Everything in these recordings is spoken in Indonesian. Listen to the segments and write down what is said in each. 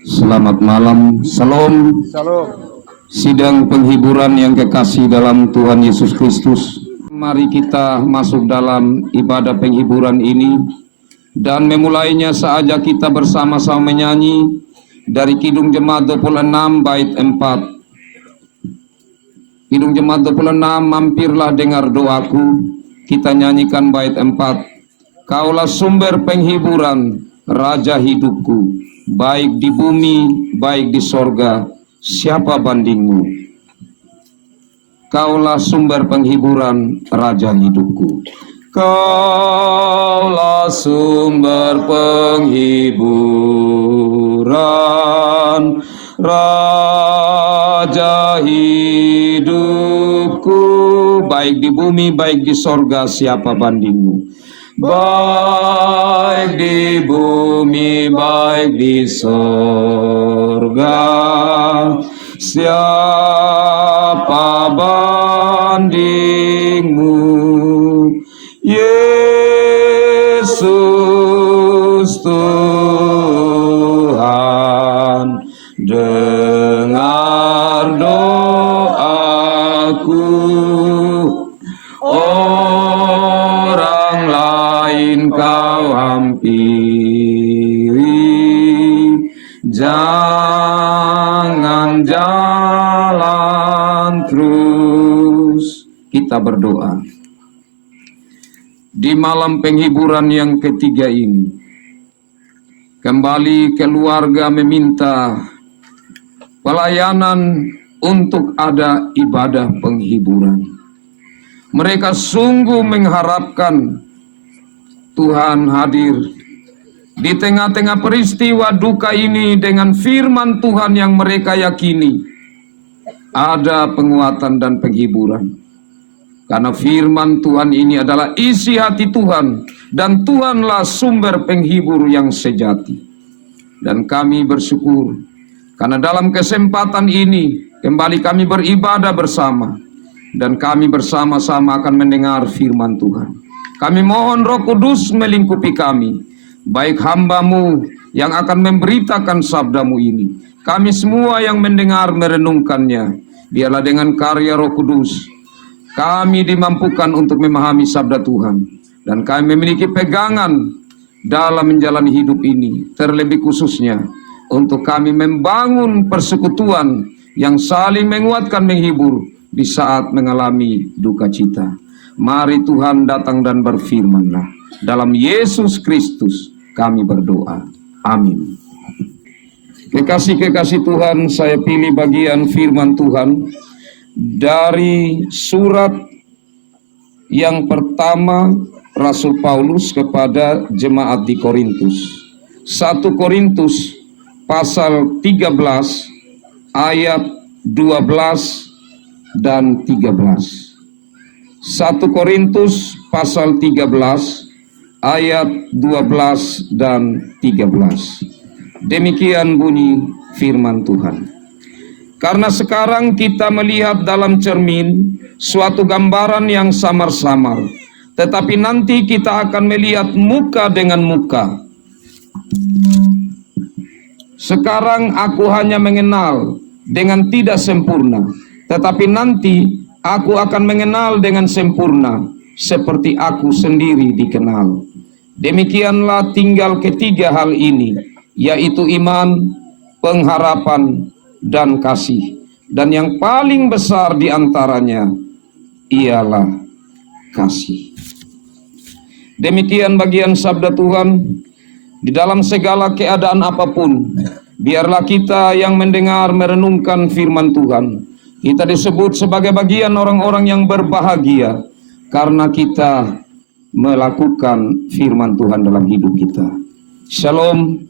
Selamat malam, salam. Sidang penghiburan yang kekasih dalam Tuhan Yesus Kristus. Mari kita masuk dalam ibadah penghiburan ini dan memulainya saja kita bersama-sama menyanyi dari Kidung Jemaat 26 bait 4. Kidung Jemaat 26, mampirlah dengar doaku. Kita nyanyikan bait 4. Kaulah sumber penghiburan, Raja hidupku, baik di bumi, baik di sorga, siapa bandingmu? Kaulah sumber penghiburan, Raja hidupku. Kaulah sumber penghiburan, Raja hidupku, baik di bumi, baik di sorga, siapa bandingmu? Baik di bumi, baik di sorga, siapa bandingmu? Yesus Tuhan, dengar doaku. Orang lain kau hampiri, jangan jalan terus. Kita berdoa. Di malam penghiburan yang ketiga ini, kembali keluarga meminta pelayanan untuk ada ibadah penghiburan. Mereka sungguh mengharapkan Tuhan hadir di tengah-tengah peristiwa duka ini dengan firman Tuhan yang mereka yakini ada penguatan dan penghiburan. Karena firman Tuhan ini adalah isi hati Tuhan dan Tuhanlah sumber penghibur yang sejati. Dan kami bersyukur karena dalam kesempatan ini kembali kami beribadah bersama. Dan kami bersama-sama akan mendengar firman Tuhan. Kami mohon Roh Kudus melingkupi kami, baik hamba-Mu yang akan memberitakan sabda-Mu ini. Kami semua yang mendengar merenungkannya, biarlah dengan karya Roh Kudus kami dimampukan untuk memahami sabda Tuhan. Dan kami memiliki pegangan dalam menjalani hidup ini, terlebih khususnya untuk kami membangun persekutuan yang saling menguatkan, menghibur di saat mengalami duka cita. Mari Tuhan datang dan berfirman-Lah. Dalam Yesus Kristus kami berdoa. Amin. Kekasih-kekasih Tuhan, saya pilih bagian firman Tuhan dari surat yang pertama Rasul Paulus kepada jemaat di Korintus. 1 Korintus pasal 13 ayat 12 dan 13. 1 Korintus pasal 13 ayat 12 dan 13. Demikian bunyi firman Tuhan. Karena sekarang kita melihat dalam cermin suatu gambaran yang samar-samar, tetapi nanti kita akan melihat muka dengan muka. Sekarang aku hanya mengenal dengan tidak sempurna, tetapi nanti aku akan mengenal dengan sempurna, seperti aku sendiri dikenal. Demikianlah tinggal ketiga hal ini, yaitu iman, pengharapan, dan kasih. Dan yang paling besar di antaranya ialah kasih. Demikian bagian sabda Tuhan. Di dalam segala keadaan apapun, biarlah kita yang mendengar merenungkan firman Tuhan. Kita disebut sebagai bagian orang-orang yang berbahagia karena kita melakukan firman Tuhan dalam hidup kita. Shalom.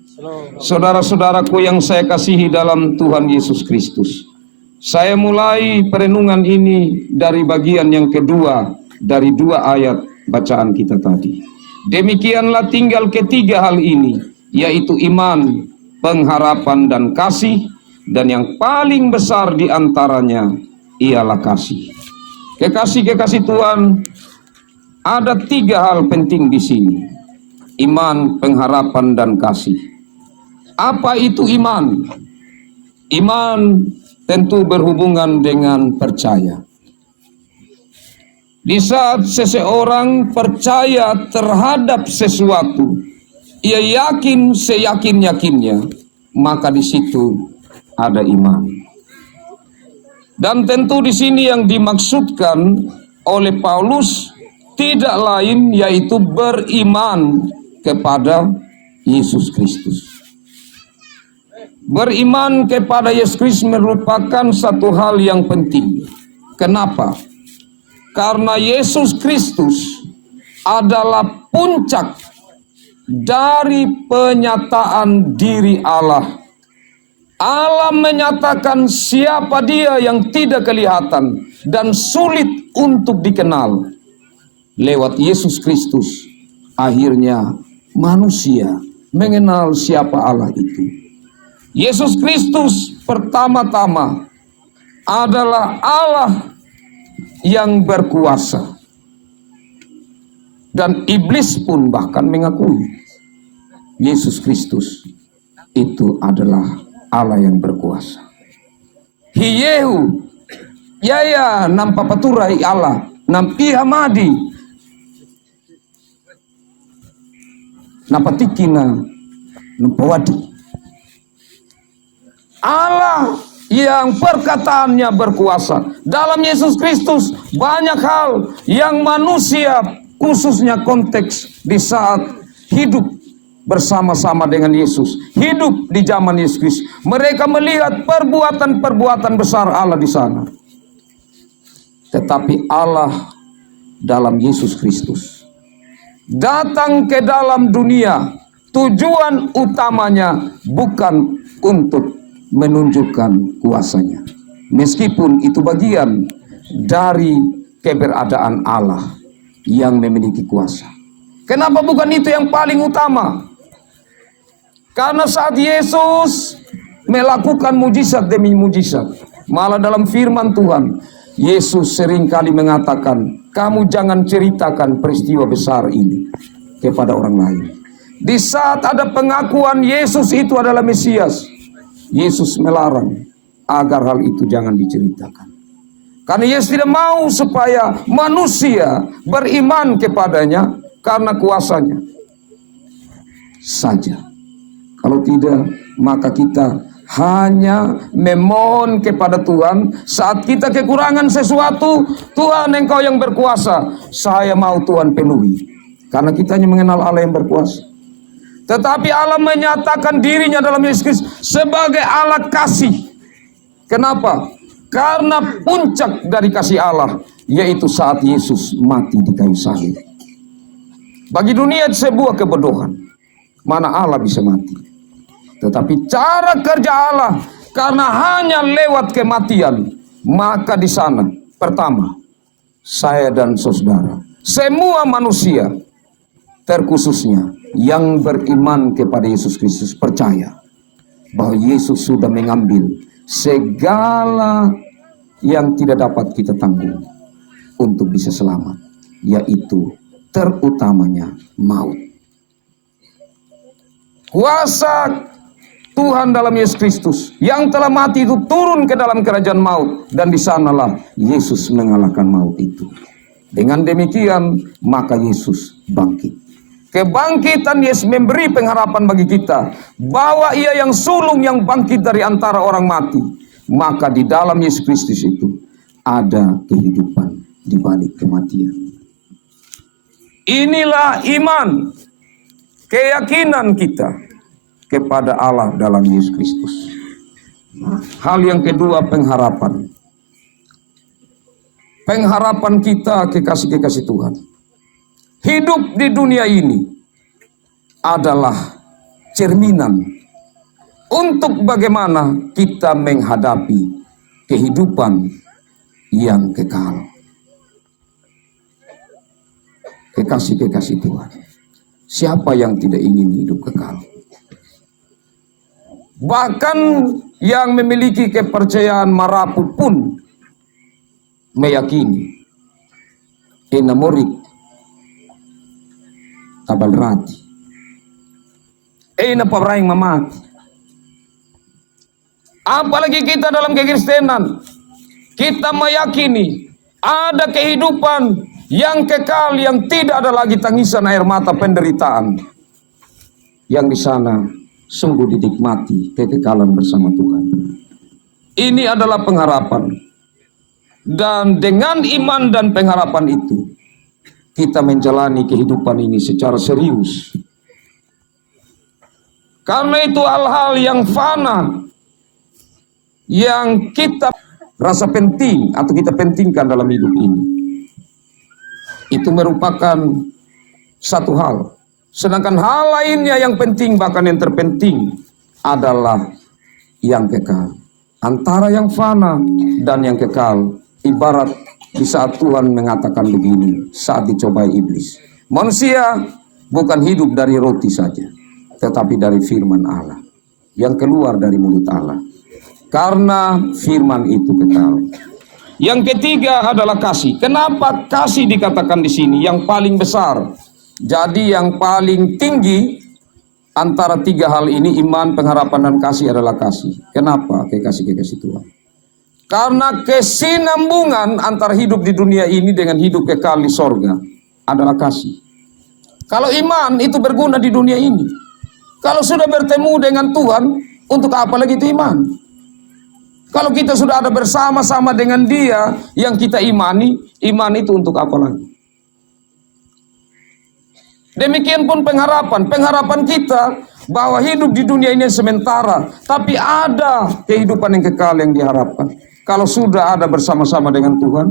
Saudara-saudaraku yang saya kasihi dalam Tuhan Yesus Kristus. Saya mulai perenungan ini dari bagian yang kedua dari 2 ayat bacaan kita tadi. Demikianlah tinggal ketiga hal ini, yaitu iman, pengharapan, dan kasih. Dan yang paling besar di antaranya ialah kasih. Kekasih-kekasih Tuhan, ada 3 hal penting di sini. Iman, pengharapan, dan kasih. Apa itu iman? Iman tentu berhubungan dengan percaya. Di saat seseorang percaya terhadap sesuatu, ia yakin seyakin-yakinnya, maka di situ ada iman. Dan tentu di sini yang dimaksudkan oleh Paulus tidak lain yaitu beriman kepada Yesus Kristus. Beriman kepada Yesus Kristus merupakan satu hal yang penting. Kenapa? Karena Yesus Kristus adalah puncak dari penyataan diri Allah. Allah menyatakan siapa Dia yang tidak kelihatan dan sulit untuk dikenal. Lewat Yesus Kristus, akhirnya manusia mengenal siapa Allah itu. Yesus Kristus pertama-tama adalah Allah yang berkuasa. Dan iblis pun bahkan mengakui Yesus Kristus itu adalah Allah yang berkuasa. Hiyehu yaya nampa paturai Allah nampi hamadi napatikina nampawadi. Allah yang perkataannya berkuasa. Dalam Yesus Kristus banyak hal yang manusia, khususnya konteks di saat hidup bersama-sama dengan Yesus, hidup di zaman Yesus Kristus, mereka melihat perbuatan-perbuatan besar Allah di sana. Tetapi Allah dalam Yesus Kristus datang ke dalam dunia, tujuan utamanya bukan untuk menunjukkan kuasanya, meskipun itu bagian dari keberadaan Allah yang memiliki kuasa. Kenapa bukan itu yang paling utama? Karena saat Yesus melakukan mujizat demi mujizat, malah dalam firman Tuhan, Yesus seringkali mengatakan, kamu jangan ceritakan peristiwa besar ini kepada orang lain. Di saat ada pengakuan Yesus itu adalah Mesias, Yesus melarang agar hal itu jangan diceritakan. Karena Yesus tidak mau supaya manusia beriman kepadanya karena kuasanya saja. Kalau tidak, maka kita hanya memohon kepada Tuhan saat kita kekurangan sesuatu. Tuhan, Engkau yang berkuasa, saya mau Tuhan penuhi. Karena kita hanya mengenal Allah yang berkuasa. Tetapi Allah menyatakan dirinya dalam Yesus Kristus sebagai Allah kasih. Kenapa? Karena puncak dari kasih Allah, yaitu saat Yesus mati di kayu salib. Bagi dunia sebuah kebodohan, mana Allah bisa mati. Tetapi cara kerja Allah, karena hanya lewat kematian, maka di sana, pertama, saya dan saudara, semua manusia, terkhususnya yang beriman kepada Yesus Kristus, percaya bahwa Yesus sudah mengambil segala yang tidak dapat kita tanggung untuk bisa selamat, yaitu terutamanya maut. Kuasa Tuhan dalam Yesus Kristus yang telah mati itu turun ke dalam kerajaan maut, dan di sanalah Yesus mengalahkan maut itu. Dengan demikian maka Yesus bangkit. Kebangkitan Yesus memberi pengharapan bagi kita bahwa Ia yang sulung yang bangkit dari antara orang mati. Maka di dalam Yesus Kristus itu ada kehidupan di balik kematian. Inilah iman, keyakinan kita kepada Allah dalam Yesus Kristus. Hal yang kedua, pengharapan. Pengharapan kita kekasih-kekasih Tuhan. Hidup di dunia ini adalah cerminan untuk bagaimana kita menghadapi kehidupan yang kekal. Kekasih-kekasih Tuhan, siapa yang tidak ingin hidup kekal? Bahkan yang memiliki kepercayaan maraput pun meyakini enamorik tabal rati. Na pabraing mamati. Apalagi kita dalam kekristenan, kita meyakini ada kehidupan yang kekal, yang tidak ada lagi tangisan air mata penderitaan. Yang di sana sungguh dinikmati kekekalan bersama Tuhan. Ini adalah pengharapan. Dan dengan iman dan pengharapan itu, kita menjalani kehidupan ini secara serius. Karena itu hal-hal yang fana, yang kita rasa penting atau kita pentingkan dalam hidup ini, itu merupakan satu hal. Sedangkan hal lainnya yang penting, bahkan yang terpenting, adalah yang kekal. Antara yang fana dan yang kekal, ibarat di saat Tuhan mengatakan begini saat dicobai iblis, manusia bukan hidup dari roti saja, tetapi dari firman Allah yang keluar dari mulut Allah. Karena firman itu kekal. Yang ketiga adalah kasih. Kenapa kasih dikatakan di sini yang paling besar? Jadi yang paling tinggi antara tiga hal ini, iman, pengharapan, dan kasih, adalah kasih. Kenapa? Kekasih Tuhan. Karena kesinambungan antara hidup di dunia ini dengan hidup kekal di sorga adalah kasih. Kalau iman itu berguna di dunia ini, kalau sudah bertemu dengan Tuhan, untuk apa lagi itu iman? Kalau kita sudah ada bersama-sama dengan Dia yang kita imani, iman itu untuk apa lagi? Demikian pun pengharapan. Pengharapan kita bahwa hidup di dunia ini sementara, tapi ada kehidupan yang kekal yang diharapkan. Kalau sudah ada bersama-sama dengan Tuhan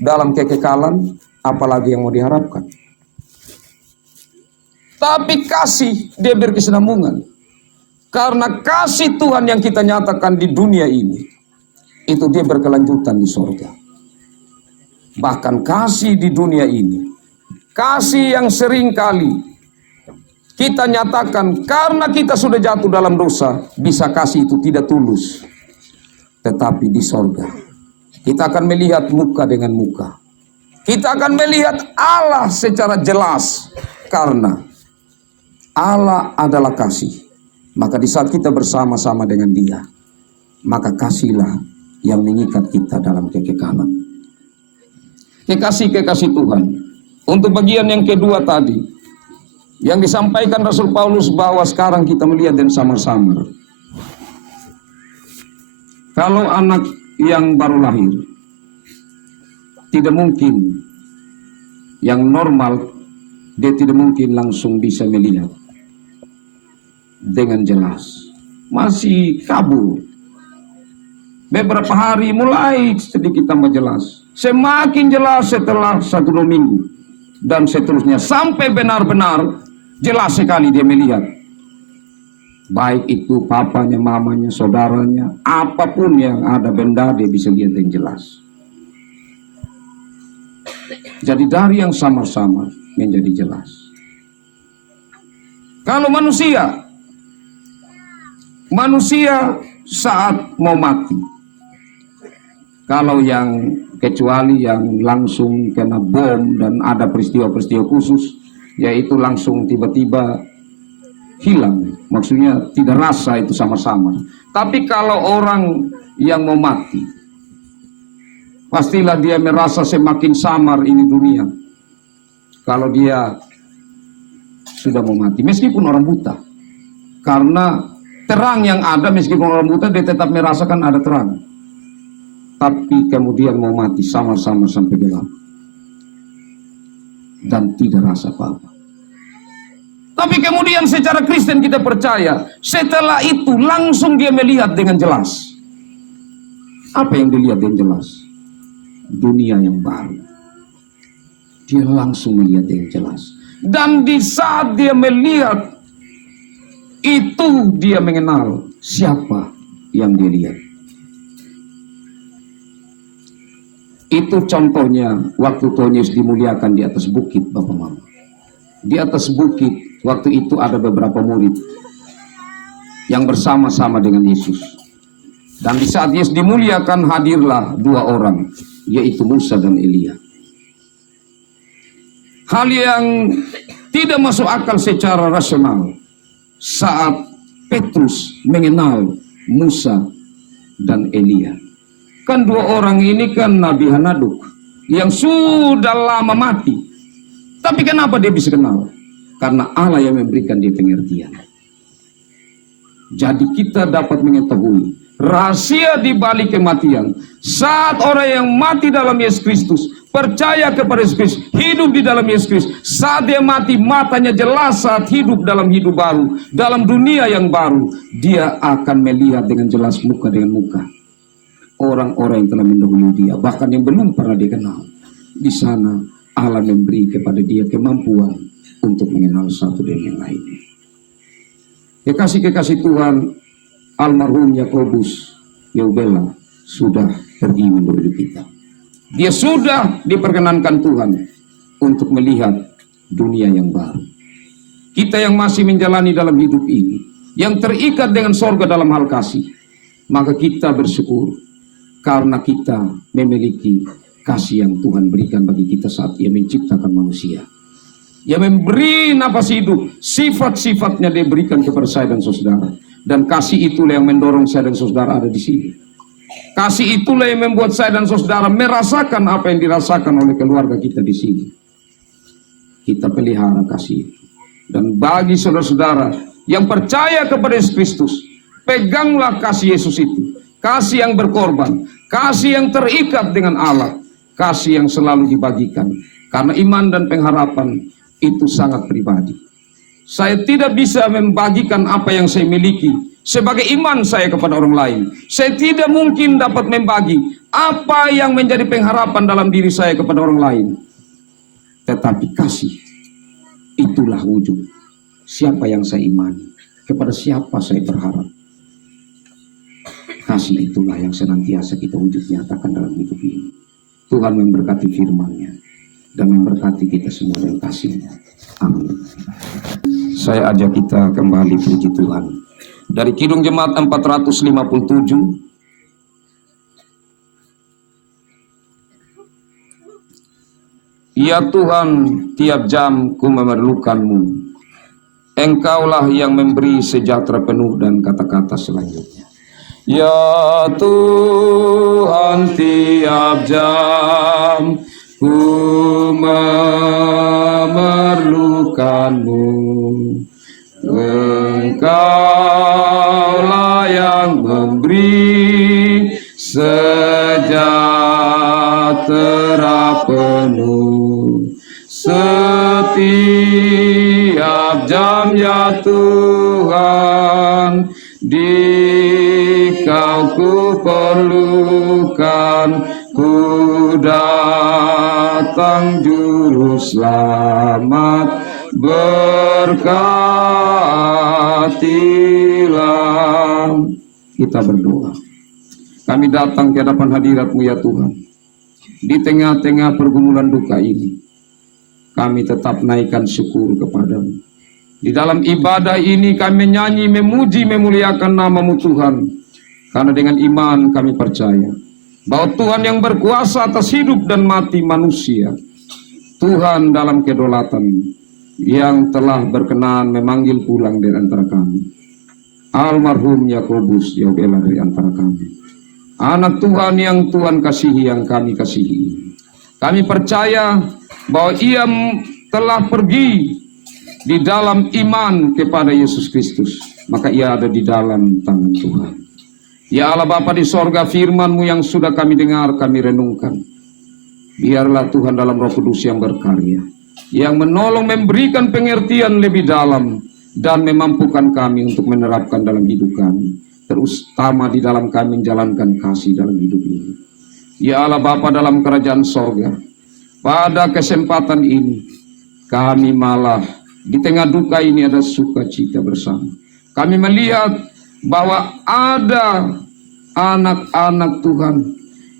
dalam kekekalan, apalagi yang mau diharapkan? Tapi kasih, dia berkesinambungan. Karena kasih Tuhan yang kita nyatakan di dunia ini, itu dia berkelanjutan di sorga. Bahkan kasih di dunia ini, kasih yang sering kali kita nyatakan karena kita sudah jatuh dalam dosa, bisa kasih itu tidak tulus. Tetapi di sorga, kita akan melihat muka dengan muka. Kita akan melihat Allah secara jelas. Karena Allah adalah kasih. Maka di saat kita bersama-sama dengan Dia, maka kasihlah yang mengikat kita dalam kekekalan. Kekasih Tuhan. Untuk bagian yang kedua tadi, yang disampaikan Rasul Paulus bahwa sekarang kita melihat dan samar-samar. Kalau anak yang baru lahir, tidak mungkin, yang normal, dia tidak mungkin langsung bisa melihat dengan jelas. Masih kabur. Beberapa hari mulai sedikit tambah jelas. Semakin jelas setelah 1-2 minggu. Dan seterusnya. Sampai benar-benar jelas sekali dia melihat. Baik itu papanya, mamanya, saudaranya. Apapun yang ada benda dia bisa lihat yang jelas. Jadi dari yang samar-samar menjadi jelas. Kalau manusia saat mau mati, kalau yang kecuali yang langsung kena bom dan ada peristiwa-peristiwa khusus, yaitu langsung tiba-tiba hilang, maksudnya tidak rasa itu sama-sama. Tapi kalau orang yang mau mati, pastilah dia merasa semakin samar ini dunia kalau dia sudah mau mati, meskipun orang buta. Karena terang yang ada, meskipun orang buta, dia tetap merasakan ada terang. Tapi kemudian mau mati sama-sama sampai gelap. Dan tidak rasa apa-apa. Tapi kemudian secara Kristen kita percaya, setelah itu langsung dia melihat dengan jelas. Apa yang dilihat dengan jelas? Dunia yang baru. Dia langsung melihat dengan jelas. Dan di saat dia melihat, itu dia mengenal siapa yang dia lihat. Itu contohnya waktu Tuhan Yesus dimuliakan di atas bukit, Bapak Mama. Di atas bukit waktu itu ada beberapa murid yang bersama-sama dengan Yesus. Dan di saat Yesus dimuliakan, hadirlah 2 orang, yaitu Musa dan Elia. Hal yang tidak masuk akal secara rasional. Saat Petrus mengenal Musa dan Elia. Kan dua orang ini kan Nabi Hanaduk yang sudah lama mati. Tapi kenapa dia bisa kenal? Karena Allah yang memberikan dia pengertian. Jadi kita dapat mengetahui rahasia di balik kematian. Saat orang yang mati dalam Yesus Kristus, percaya kepada Yesus Kristus, hidup di dalam Yesus Kristus, saat dia mati matanya jelas saat hidup dalam hidup baru, dalam dunia yang baru, dia akan melihat dengan jelas muka dengan muka orang-orang yang telah mendahului dia, bahkan yang belum pernah dikenal. Di sana Allah memberi kepada dia kemampuan untuk mengenal satu dan yang lainnya. Kekasih-kekasih Tuhan, almarhum Yakobus Yaubela sudah pergi menuju kita. Dia sudah diperkenankan Tuhan untuk melihat dunia yang baru. Kita yang masih menjalani dalam hidup ini, yang terikat dengan sorga dalam hal kasih, maka kita bersyukur karena kita memiliki kasih yang Tuhan berikan bagi kita saat Ia menciptakan manusia. Ia memberi nafas hidup, sifat-sifatnya dia berikan kepada saya dan saudara. Dan kasih itulah yang mendorong saya dan saudara ada di sini. Kasih itulah yang membuat saya dan saudara merasakan apa yang dirasakan oleh keluarga kita di sini. Kita pelihara kasih itu. Dan bagi saudara-saudara yang percaya kepada Yesus Kristus, peganglah kasih Yesus itu. Kasih yang berkorban, kasih yang terikat dengan Allah, kasih yang selalu dibagikan. Karena iman dan pengharapan itu sangat pribadi. Saya tidak bisa membagikan apa yang saya miliki sebagai iman saya kepada orang lain. Saya tidak mungkin dapat membagi apa yang menjadi pengharapan dalam diri saya kepada orang lain. Tetapi kasih, itulah wujud siapa yang saya imani, kepada siapa saya berharap. Kasih itulah yang senantiasa kita wujud nyatakan dalam hidup ini. Tuhan memberkati firman-Nya dan memberkati kita semua dengan kasih-Nya. Amin. Saya ajak kita kembali puji Tuhan. Dari Kidung Jemaat 457. Ya Tuhan, tiap jam ku memerlukan-Mu. Engkaulah yang memberi sejahtera penuh, dan kata-kata selanjutnya. Ya Tuhan, tiap jam ku memerlukan-Mu. Engkaulah yang memberi sejahtera penuh. Setiap jam ya Tuhan, Dikau ku perlukan, ku datang juru selamat, berkatilah. Kita berdoa. Kami datang ke hadapan hadirat-Mu ya Tuhan. Di tengah-tengah pergumulan duka ini, kami tetap naikkan syukur kepada-Mu. Di dalam ibadah ini kami menyanyi, memuji, memuliakan nama-Mu Tuhan. Karena dengan iman kami percaya bahwa Tuhan yang berkuasa atas hidup dan mati manusia, Tuhan dalam kedaulatan yang telah berkenan memanggil pulang dari antara kami almarhum Yakobus Yaubela dari antara kami, anak Tuhan yang Tuhan kasihi, yang kami kasihi. Kami percaya bahwa ia telah pergi di dalam iman kepada Yesus Kristus, maka ia ada di dalam tangan Tuhan. Ya Allah Bapa di sorga, firman-Mu yang sudah kami dengar, kami renungkan. Biarlah Tuhan dalam Roh Kudus yang berkarya, yang menolong, memberikan pengertian lebih dalam, dan memampukan kami untuk menerapkan dalam hidup kami, terutama di dalam kami menjalankan kasih dalam hidup ini. Ya Allah Bapa dalam kerajaan sorga, pada kesempatan ini kami malah di tengah duka ini ada sukacita bersama. Kami melihat bahwa ada anak-anak Tuhan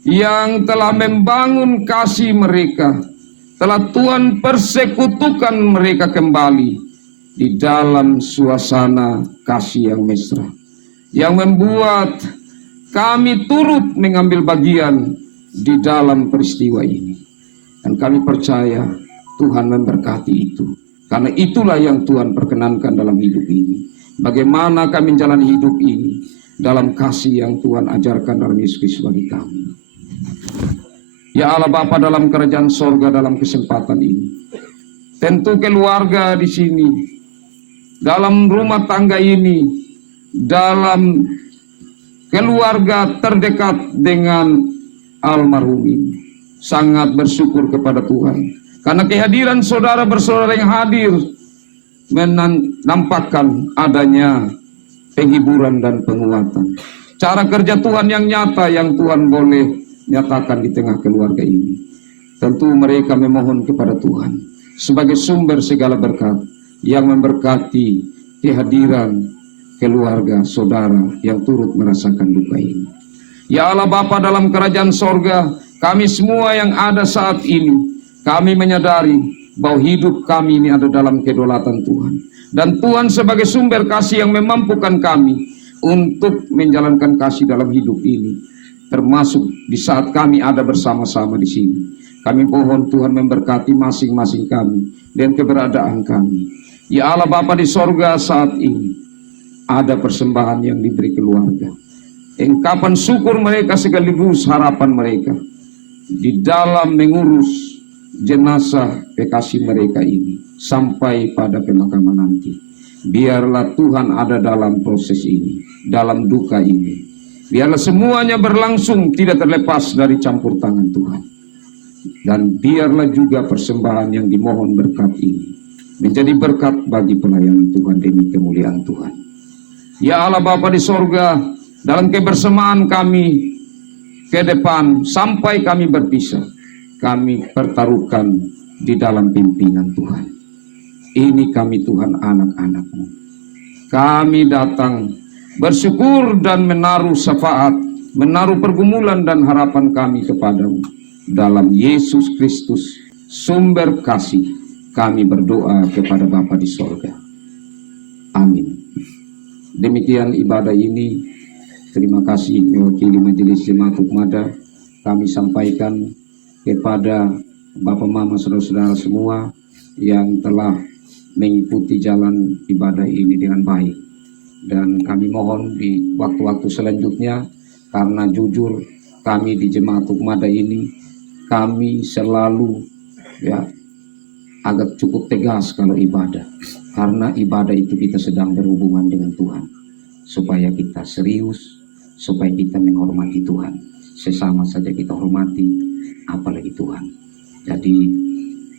yang telah membangun kasih mereka, telah Tuhan persekutukan mereka kembali di dalam suasana kasih yang mesra, yang membuat kami turut mengambil bagian di dalam peristiwa ini. Dan kami percaya Tuhan memberkati itu. Karena itulah yang Tuhan perkenankan dalam hidup ini. Bagaimana kami menjalani hidup ini, dalam kasih yang Tuhan ajarkan dalam Yesus Kristus bagi kami. Ya Allah Bapa, dalam kerajaan sorga, dalam kesempatan ini, tentu keluarga di sini, dalam rumah tangga ini, dalam keluarga terdekat dengan almarhum ini, sangat bersyukur kepada Tuhan karena kehadiran saudara bersaudara yang hadir menampakkan adanya penghiburan dan penguatan. Cara kerja Tuhan yang nyata yang Tuhan boleh nyatakan di tengah keluarga ini. Tentu mereka memohon kepada Tuhan sebagai sumber segala berkat yang memberkati kehadiran keluarga saudara yang turut merasakan duka ini. Ya Allah Bapa, dalam kerajaan sorga, kami semua yang ada saat ini, kami menyadari bahwa hidup kami ini ada dalam kedaulatan Tuhan. Dan Tuhan sebagai sumber kasih yang memampukan kami untuk menjalankan kasih dalam hidup ini. Termasuk di saat kami ada bersama-sama di sini. Kami mohon Tuhan memberkati masing-masing kami dan keberadaan kami. Ya Allah Bapa di sorga, saat ini ada persembahan yang diberi keluarga. Ungkapan syukur mereka sekaligus harapan mereka di dalam mengurus jenazah kekasih mereka ini sampai pada pemakaman nanti. Biarlah Tuhan ada dalam proses ini, dalam duka ini. Biarlah semuanya berlangsung tidak terlepas dari campur tangan Tuhan. Dan biarlah juga persembahan yang dimohon berkat ini menjadi berkat bagi pelayanan Tuhan demi kemuliaan Tuhan. Ya Allah Bapa di sorga, dalam kebersamaan kami ke depan sampai kami berpisah, kami pertaruhkan di dalam pimpinan Tuhan. Ini kami Tuhan, anak-anak-Mu. Kami datang bersyukur dan menaruh syafaat, menaruh pergumulan dan harapan kami kepadamu. Dalam Yesus Kristus, sumber kasih, kami berdoa kepada Bapa di sorga. Amin. Demikian ibadah ini. Terima kasih mewakili Majelis Jemaat Hukmada. Kami sampaikan kepada Bapak Mama saudara-saudara semua yang telah mengikuti jalan ibadah ini dengan baik. Dan kami mohon di waktu-waktu selanjutnya, karena jujur kami di Jemaat Hukmada ini, kami selalu agak cukup tegas kalau ibadah. Karena ibadah itu kita sedang berhubungan dengan Tuhan. Supaya kita serius, supaya kita menghormati Tuhan. Sesama saja kita hormati, apalagi Tuhan. Jadi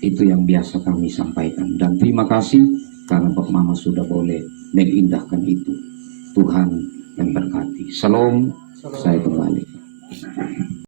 itu yang biasa kami sampaikan. Dan terima kasih karena Bapak Mama sudah boleh mengindahkan itu. Tuhan memberkati. Salam, saya kembali.